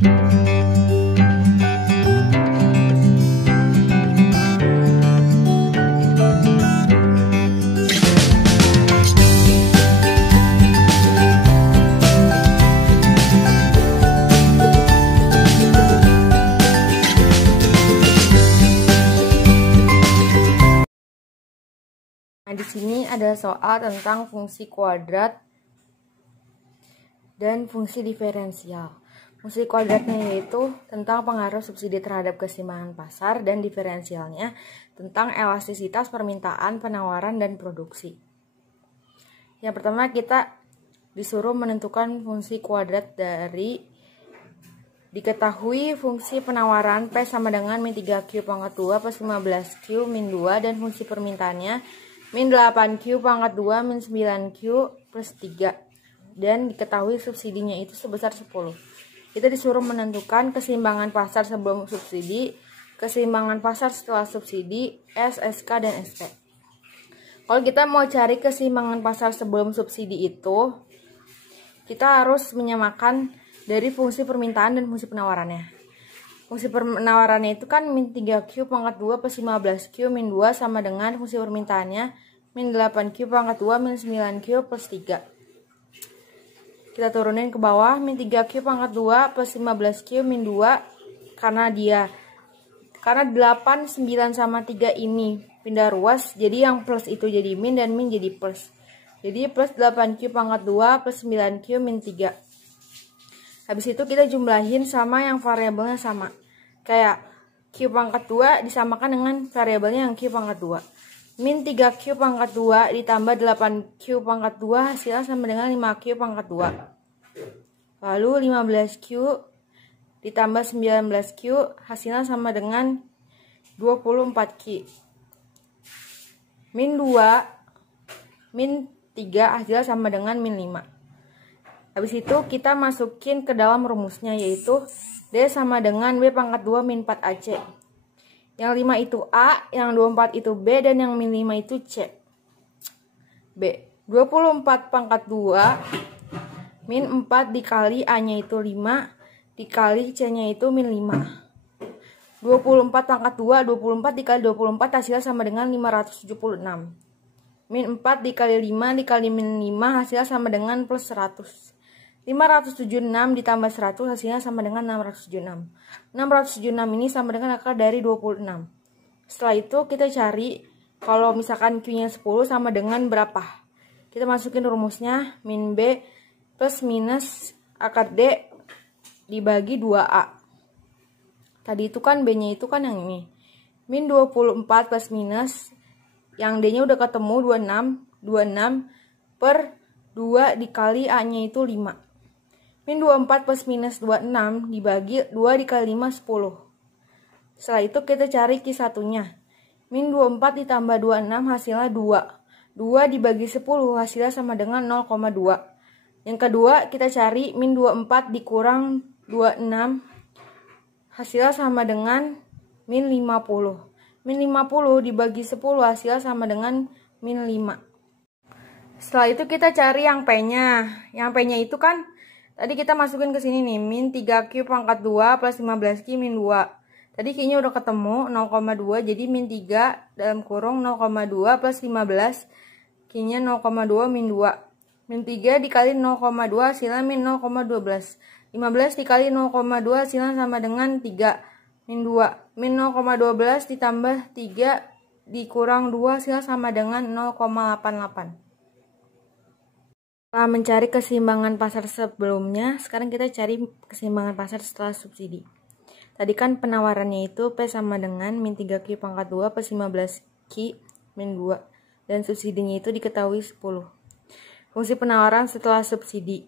Nah, di sini ada soal tentang fungsi kuadrat dan fungsi diferensial. Fungsi kuadratnya yaitu tentang pengaruh subsidi terhadap keseimbangan pasar, dan diferensialnya tentang elastisitas permintaan, penawaran, dan produksi. Yang pertama, kita disuruh menentukan fungsi kuadrat dari diketahui fungsi penawaran P sama dengan min 3Q pangkat 2 plus 15Q min 2, dan fungsi permintaannya min 8Q pangkat 2 min 9Q plus 3, dan diketahui subsidinya itu sebesar 10. Kita disuruh menentukan keseimbangan pasar sebelum subsidi, keseimbangan pasar setelah subsidi, S, SK, dan SP. Kalau kita mau cari keseimbangan pasar sebelum subsidi itu, kita harus menyamakan dari fungsi permintaan dan fungsi penawarannya. Fungsi penawarannya itu kan min 3Q pangkat 2 plus 15Q min 2 sama dengan fungsi permintaannya min 8Q pangkat 2 min 9Q plus 3. Kita turunin ke bawah, min 3Q pangkat 2 plus 15Q min 2, karena 8, 9, sama 3 ini pindah ruas, jadi yang plus itu jadi min dan min jadi plus. Jadi plus 8Q pangkat 2 plus 9Q min 3. Habis itu kita jumlahin sama yang variabelnya sama. Kayak Q pangkat 2 disamakan dengan variabelnya yang Q pangkat 2. Min 3Q pangkat 2 ditambah 8Q pangkat 2 hasilnya sama dengan 5Q pangkat 2. Lalu 15Q ditambah 19Q hasilnya sama dengan 24Q. Min 2, min 3 hasilnya sama dengan min 5. Habis itu kita masukin ke dalam rumusnya, yaitu D sama dengan B pangkat 2 min 4AC. Yang 5 itu A, yang 24 itu B, dan yang min 5 itu C. B. 24 pangkat 2 min 4 dikali A-nya itu 5, dikali C-nya itu min 5. 24 pangkat 2, 24 dikali 24 hasilnya sama dengan 576. Min 4 dikali 5 dikali min 5 hasilnya sama dengan plus 100. 576 ditambah 100 hasilnya sama dengan 676. 676 ini sama dengan akar dari 26. Setelah itu kita cari kalau misalkan Q-nya 10 sama dengan berapa. Kita masukin rumusnya, min B plus minus akar D dibagi 2A. Tadi itu kan B-nya itu kan yang ini. Min 24 plus minus, yang D-nya udah ketemu 26 per 2 dikali A-nya itu 5. Min 24 plus minus 26 dibagi 2 dikali 5, 10. Setelah itu kita cari Q1-nya. Min 24 ditambah 26 hasilnya 2. 2 dibagi 10 hasilnya sama dengan 0,2. Yang kedua kita cari min 24 dikurang 26 hasilnya sama dengan min 50. Min 50 dibagi 10 hasilnya sama dengan min 5. Setelah itu kita cari yang P-nya. Yang P-nya itu kan tadi kita masukin ke sini nih, min 3Q pangkat 2 plus 15Q min 2. Tadi Q-nya udah ketemu 0,2, jadi min 3 dalam kurung 0,2 plus 15, Q-nya 0,2 min 2. Min 3 dikali 0,2 hasilnya min 0,12. 15 dikali 0,2 hasilnya sama dengan 3 min 2. Min 0,12 ditambah 3 dikurang 2 hasilnya sama dengan 0,88. Setelah mencari keseimbangan pasar sebelumnya, sekarang kita cari keseimbangan pasar setelah subsidi. Tadi kan penawarannya itu P sama dengan min 3Q pangkat 2 plus 15Q min 2. Dan subsidinya itu diketahui 10. Fungsi penawaran setelah subsidi.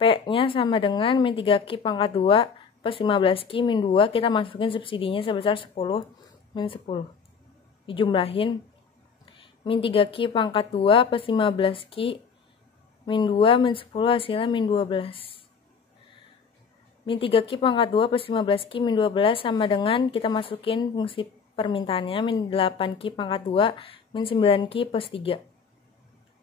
P-nya sama dengan min 3Q pangkat 2 plus 15Q min 2. Kita masukin subsidinya sebesar 10 min 10. Dijumlahin min 3Q pangkat 2 plus 15Q min 2 min 10 hasilnya min 12. Min 3Q pangkat 2 plus 15Q min 12 sama dengan kita masukin fungsi permintaannya min 8Q pangkat 2 min 9Q plus 3.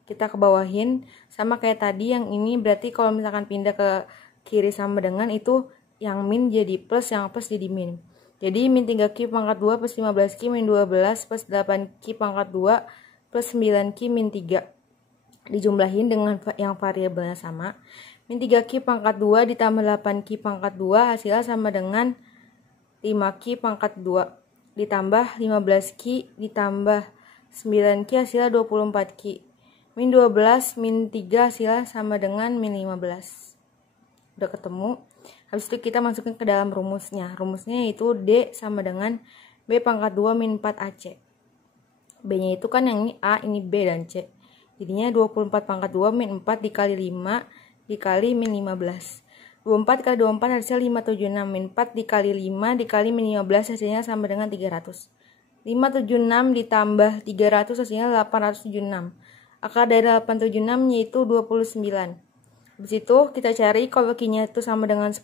Kita kebawahin sama kayak tadi, yang ini berarti kalau misalkan pindah ke kiri sama dengan itu yang min jadi plus, yang plus jadi min. Jadi min 3Q pangkat 2 plus 15Q min 12 plus 8Q pangkat 2 plus 9Q min 3. Dijumlahin dengan yang variabelnya sama. Min 3Q pangkat 2 ditambah 8Q pangkat 2 hasilnya sama dengan 5Q pangkat 2 ditambah 15Q ditambah 9Q hasilnya 24Q. Min 12 min 3 hasilnya sama dengan min 15. Udah ketemu. Habis itu kita masukin ke dalam rumusnya. Rumusnya yaitu D sama dengan B pangkat 2 min 4 AC. B-nya itu kan yang ini A, ini B dan C. Jadinya 24 pangkat 2 min 4 dikali 5 dikali min 15. 24 kali 24 hasilnya 576 min 4 dikali 5 dikali min 15 hasilnya sama dengan 300. 576 ditambah 300 hasilnya 876. Akar dari 876 yaitu 29. Habis itu kita cari kalau Q-nya itu sama dengan 10,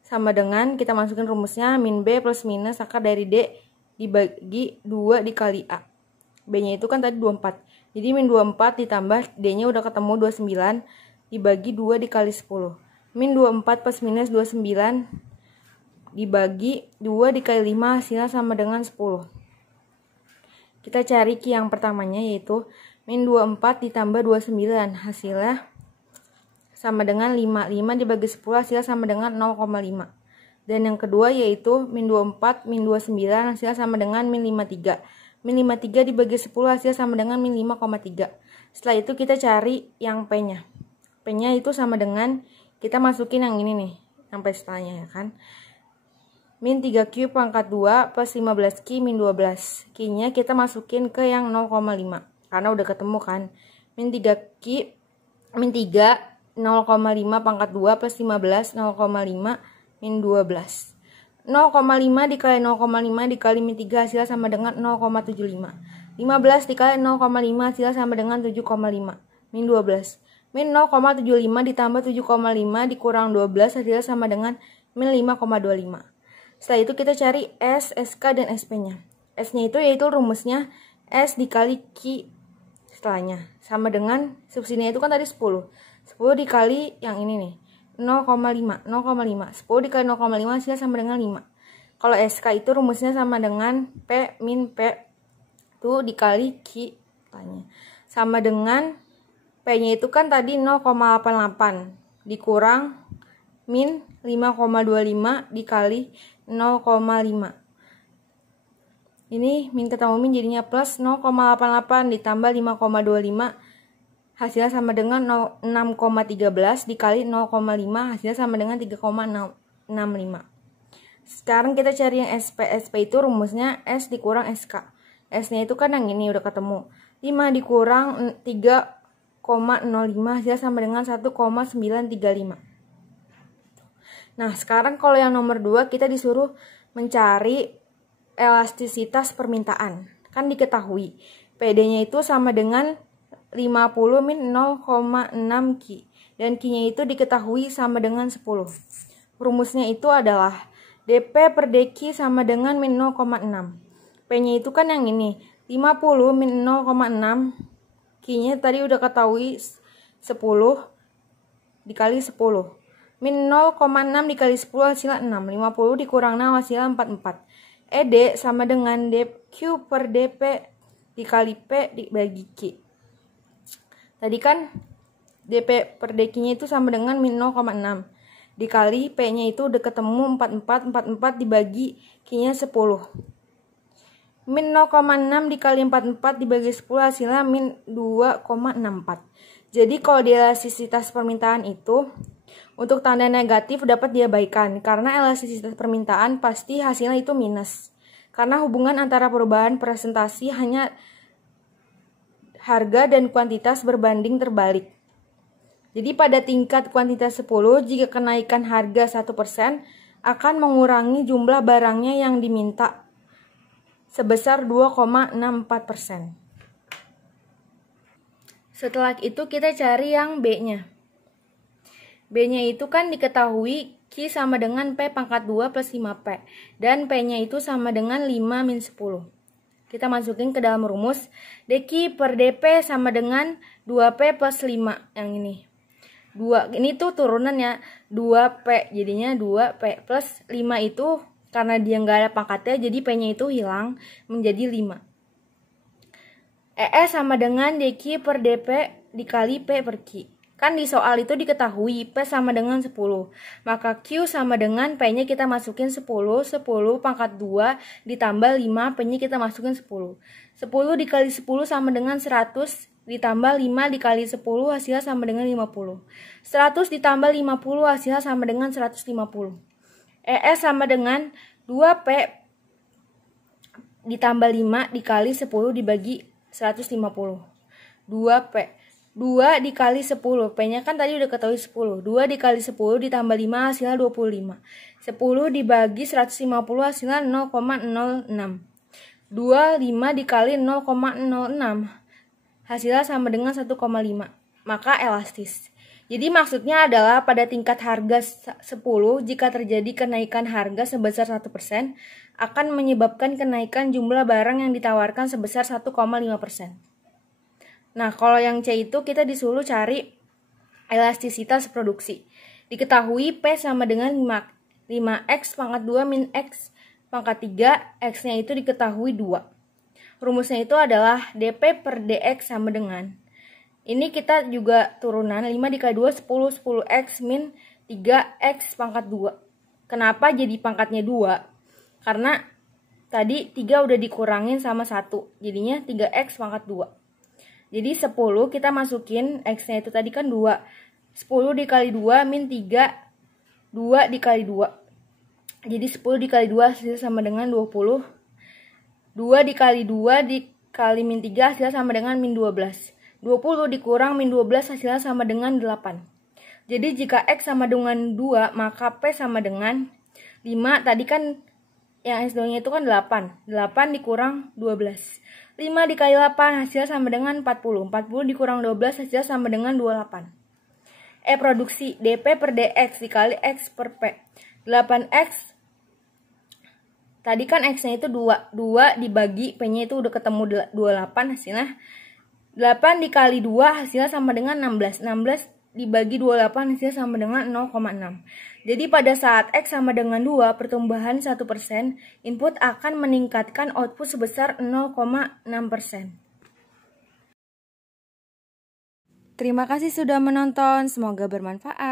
sama dengan kita masukin rumusnya min B plus minus akar dari D dibagi 2 dikali A. B-nya itu kan tadi 24. Jadi min 24 ditambah D-nya udah ketemu 29 dibagi 2 dikali 10. Min 24 plus minus 29 dibagi 2 dikali 5 hasilnya sama dengan 10. Kita cari Q yang pertamanya yaitu min 24 ditambah 29 hasilnya sama dengan 5. 5 dibagi 10 hasilnya sama dengan 0,5. Dan yang kedua yaitu min 24 min 29 hasilnya sama dengan min 53. Min 53 dibagi 10 hasilnya sama dengan min 5,3. Setelah itu kita cari yang P-nya. P-nya itu sama dengan kita masukin yang ini nih, yang P setelahnya ya kan. Min 3Q pangkat 2 plus 15Q min 12. Q-nya kita masukin ke yang 0,5. Karena udah ketemu kan. Min 3Q, min 3 0,5 pangkat 2 plus 15 0,5 min 12. 0,5 dikali 0,5 dikali min 3 hasilnya sama dengan 0,75. 15 dikali 0,5 hasilnya sama dengan 7,5 min 12. Min 0,75 ditambah 7,5 dikurang 12 hasilnya sama dengan min 5,25. Setelah itu kita cari S, SK, dan SP-nya. S-nya itu yaitu rumusnya S dikali Q setelahnya. Sama dengan subsidinya itu kan tadi 10. 10 dikali yang ini nih. 0,5. 10 dikali 0,5 hasilnya sama dengan 5. Kalau SK itu rumusnya sama dengan P min P itu dikali Q setelahnya. Sama dengan P-nya itu kan tadi 0,88 dikurang min 5,25 dikali 0,5. Ini min ketemu min jadinya plus 0,88 ditambah 5,25 hasilnya sama dengan 6,13 dikali 0,5 hasilnya sama dengan 3,65. Sekarang kita cari yang SP. SP itu rumusnya S dikurang SK. S-nya itu kan yang ini udah ketemu. 5 dikurang 3,05 hasilnya sama dengan 1,935. Nah, sekarang kalau yang nomor 2 kita disuruh mencari elastisitas permintaan. Kan diketahui PD-nya itu sama dengan 50 min 0,6 Q. Dan Q-nya itu diketahui sama dengan 10. Rumusnya itu adalah DP per DQ sama dengan min 0,6. P-nya itu kan yang ini. 50 min 0,6. Q-nya tadi udah ketahui 10 dikali 10. Min 0,6 dikali 10 hasilnya 6. 50 dikurang 6 hasilnya 44. ED sama dengan DQ per DP dikali P dibagi Q. Tadi kan DP per DQ-nya itu sama dengan min 0,6. Dikali P-nya itu udah ketemu 44. 44 dibagi Q-nya 10. Min 0,6 dikali 44 dibagi 10 hasilnya min 2,64. Jadi kalau di elastisitas permintaan itu untuk tanda negatif dapat diabaikan karena elastisitas permintaan pasti hasilnya itu minus. Karena hubungan antara perubahan presentasi hanya harga dan kuantitas berbanding terbalik. Jadi pada tingkat kuantitas 10, jika kenaikan harga 1% akan mengurangi jumlah barangnya yang diminta sebesar 2,64%. Setelah itu kita cari yang B-nya. B-nya itu kan diketahui Q sama dengan P pangkat 2 plus 5P. Dan P-nya itu sama dengan 5 min 10. Kita masukin ke dalam rumus. DQ per DP sama dengan 2P plus 5 yang ini. 2, ini tuh turunannya 2P, jadinya 2P plus 5 itu karena dia nggak ada pangkatnya, jadi P-nya itu hilang menjadi 5. ES sama dengan DQ per DP dikali P per Q. Kan di soal itu diketahui P sama dengan 10. Maka Q sama dengan P-nya kita masukin 10. 10 pangkat 2 ditambah 5, P-nya kita masukin 10. 10 dikali 10 sama dengan 100. Ditambah 5 dikali 10 hasilnya sama dengan 50. 100 ditambah 50 hasilnya sama dengan 150. ES sama dengan 2P ditambah 5 dikali 10 dibagi 150. 2P. 2 dikali 10. P-nya kan tadi udah ketahui 10. 2 dikali 10 ditambah 5 hasilnya 25. 10 dibagi 150 hasilnya 0,06. 25 dikali 0,06. Hasilnya sama dengan 1,5. Maka elastis. Jadi maksudnya adalah pada tingkat harga 10, jika terjadi kenaikan harga sebesar 1%, akan menyebabkan kenaikan jumlah barang yang ditawarkan sebesar 1,5%. Nah, kalau yang C itu kita disuruh cari elastisitas produksi. Diketahui P sama dengan 5X pangkat 2 min X pangkat 3, X-nya itu diketahui 2. Rumusnya itu adalah DP per DX sama dengan, ini kita juga turunan 5 dikali 2, 10, 10X min 3X pangkat 2. Kenapa jadi pangkatnya 2? Karena tadi 3 udah dikurangin sama 1, jadinya 3X pangkat 2. Jadi 10 kita masukin, X-nya itu tadi kan 2. 10 dikali 2 min 3, 2 dikali 2. Jadi 10 dikali 2 hasil sama dengan 20. 2 dikali 2 dikali min 3 hasilnya sama dengan min 12. 20 dikurang min 12 hasilnya sama dengan 8. Jadi jika X sama dengan 2, maka P sama dengan 5. Tadi kan yang S2-nya itu kan 8. 8 dikurang 12. 5 dikali 8 hasilnya sama dengan 40. 40 dikurang 12 hasilnya sama dengan 28. Produksi DP per DX dikali X per P. 8X. Tadi kan X-nya itu 2. 2 dibagi P-nya itu udah ketemu 28 hasilnya. 8 dikali 2 hasilnya sama dengan 16. 16 dibagi 28 hasilnya sama dengan 0,6. Jadi pada saat X sama dengan 2, pertumbuhan 1%, input akan meningkatkan output sebesar 0,6%. Terima kasih sudah menonton, semoga bermanfaat.